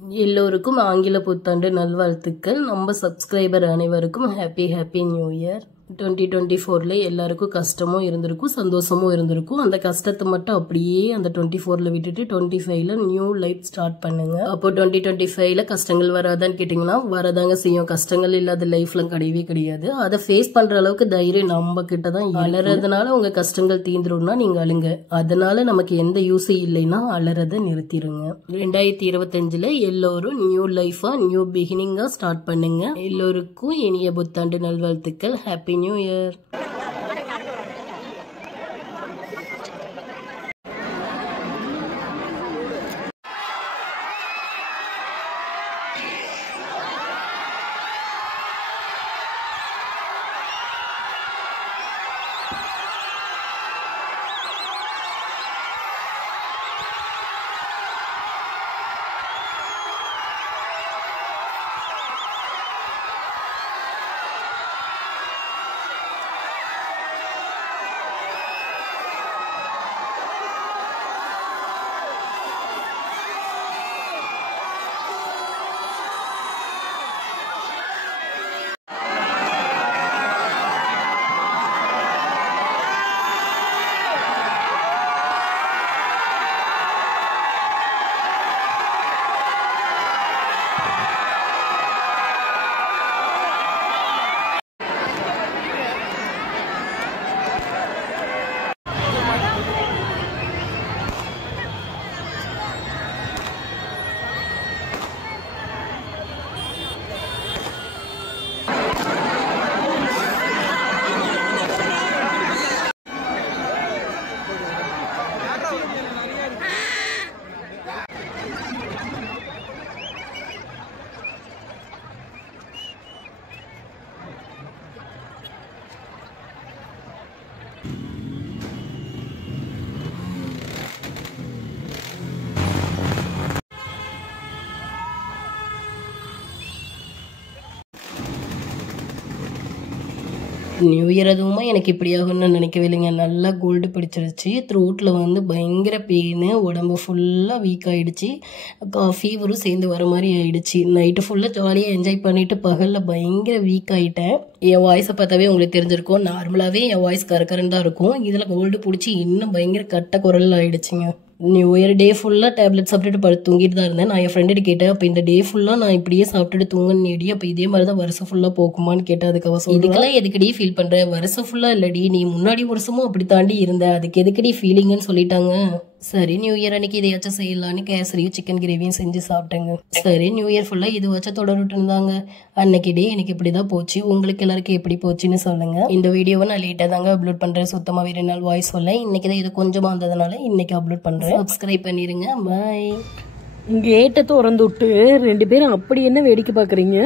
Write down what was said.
எல்லோருக்கும் ஆங்கில புத்தாண்டு நல்வாழ்த்துக்கள். நம்ம சப்ஸ்கிரைபர் அனைவருக்கும் ஹாப்பி நியூ இயர். 2024ல எல்லாருக்கும் கஷ்டமும் இருந்திருக்கும், சந்தோஷமும் இருந்திருக்கும். அந்த கஷ்டத்தை மட்டும் அப்படியே அந்த 24ல விட்டுட்டு 25ல நியூ லைஃப் ஸ்டார்ட் பண்ணுங்க. அப்போ 2025ல கஷ்டங்கள் வராதான்னு கேட்டீங்கன்னா வரதாங்க செய்யும். கஷ்டங்கள் இல்லாத லைஃப்லாம் கிடையவே கிடையாது. அதை ஃபேஸ் பண்ற அளவுக்கு தைரியம் நம்ம கிட்ட தான். அலறதுனால உங்க கஷ்டங்கள் தீந்துரும்னா நீங்க அழுங்க. அதனால நமக்கு எந்த யூஸும் இல்லைன்னா அலறதை நிறுத்திடுங்க. 2025ல எல்லோரும் நியூ லைஃபா நியூ பிகினிங்கா ஸ்டார்ட் பண்ணுங்க. எல்லோருக்கும் இனிய புத்தாண்டு நல்வாழ்த்துக்கள். Happy new year. New year அதுவுமா எனக்கு இப்படி ஆகும்னு நினைக்கவே இல்லைங்க. நல்லா கோல்டு பிடிச்சிருச்சு. த்ரோட்டில் வந்து பயங்கர பெயின், உடம்பு ஃபுல்லாக வீக் ஆகிடுச்சு. ஃபீவரும் சேர்ந்து வர மாதிரி ஆகிடுச்சு. நைட்டு ஃபுல்லாக ஜாலியாக என்ஜாய் பண்ணிவிட்டு பகலில் பயங்கர வீக் ஆகிட்டேன். என் வாய்ஸை பார்த்தாவே உங்களுக்கு தெரிஞ்சிருக்கும். நார்மலாகவே என் வாய்ஸ் கரகரன்னு தான் இருக்கும். இதில் கோல்டு பிடிச்சி இன்னும் பயங்கர கட்ட குரல் ஆகிடுச்சிங்க. நியூ இயர் டே ஃபுல்லாக டேப்லெட் சாப்பிட்டுட்டு படுத்து தூங்கிட்டு தான் இருந்தேன். நான் என் ஃப்ரெண்டு கேட்டேன், அப்போ இந்த டே ஃபுல்லாக நான் இப்படியே சாப்பிட்டுட்டு தூங்கணுடி, அப்போ இதே மாதிரி தான் வருஷம் ஃபுல்லாக போக்குமான்னு கேட்டேன். அதுக்கு இதுக்கெல்லாம் எதுக்கடி ஃபீல் பண்ணுற, வருஷம் ஃபுல்லாக இல்லடி, நீ முன்னாடி வருஷமும் அப்படி தாண்டி இருந்த, அதுக்கு எதுக்கடி ஃபீலிங்குன்னு சொல்லிட்டாங்க. சரி நியூ இயர் அன்னைக்கு இதையாச்சும் செய்யலான்னு கேசரியும் சிக்கன் கிரேவியும் செஞ்சு சாப்பிட்டேங்க. சரி நியூ இயர் ஃபுல்லாக இது வச்சா தொடர்ட்டு இருந்தாங்க. அன்னைக்கு டே எனக்கு இப்படி தான் போச்சு. உங்களுக்கு எல்லாருக்கும் எப்படி போச்சுன்னு சொல்லுங்க. இந்த வீடியோவை நான் லேட்டாக தாங்க அப்லோட் பண்ணுறேன். சுத்தமாக 2 நாள் வாய்ஸ் சொல்ல. இன்னைக்கு தான் இது கொஞ்சமாக இருந்ததுனால இன்னைக்கு அப்லோட் பண்ணுறேன். சப்ஸ்கிரைப் பண்ணிடுங்க. பாய். கேட்டை திறந்து விட்டு 2 பேரும் அப்படி என்ன வேடிக்கை பார்க்குறீங்க?